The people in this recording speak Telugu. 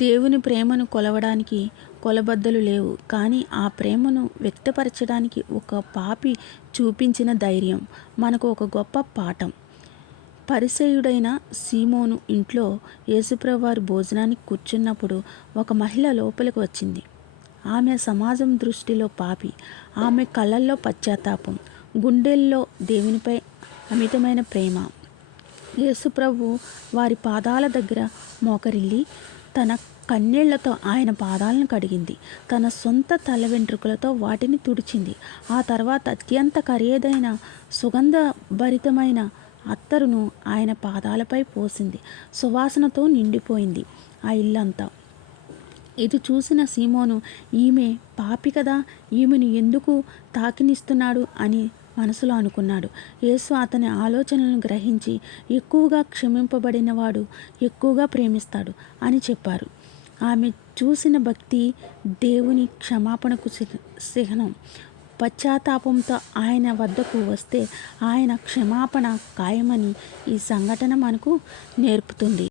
దేవుని ప్రేమను కొలవడానికి కొలబద్దలు లేవు, కానీ ఆ ప్రేమను వ్యక్తపరచడానికి ఒక పాపి చూపించిన ధైర్యం మనకు ఒక గొప్ప పాఠం. పరిసయ్యుడైన సీమోను ఇంట్లో యేసుప్రభువారు భోజనానికి కూర్చున్నప్పుడు ఒక మహిళ లోపలికి వచ్చింది. ఆమె సమాజం దృష్టిలో పాపి. ఆమె కళ్ళల్లో పశ్చాత్తాపం, గుండెల్లో దేవునిపై అమితమైన ప్రేమ. యేసుప్రభు వారి పాదాల దగ్గర మోకరిల్లి తన కన్నీళ్లతో ఆయన పాదాలను కడిగింది. తన సొంత తల వెంట్రుకలతో వాటిని తుడిచింది. ఆ తర్వాత అత్యంత ఖరీదైన సుగంధభరితమైన అత్తరును ఆయన పాదాలపై పోసింది. సువాసనతో నిండిపోయింది ఆ ఇల్లంతా. ఇది చూసిన సీమోను, ఈమె పాపి కదా, ఈమెను ఎందుకు తాకినిస్తున్నాడు అని మనసులో అనుకున్నాడు. యేసు అతని ఆలోచనలను గ్రహించి, ఎక్కువగా క్షమింపబడినవాడు ఎక్కువగా ప్రేమిస్తాడు అని చెప్పారు. ఆమె చూసిన భక్తి దేవుని క్షమాపణకు చిహ్నం. పశ్చాత్తాపంతో ఆయన వద్దకు వస్తే ఆయన క్షమాపణ ఖాయమని ఈ సంఘటన మనకు నేర్పుతుంది.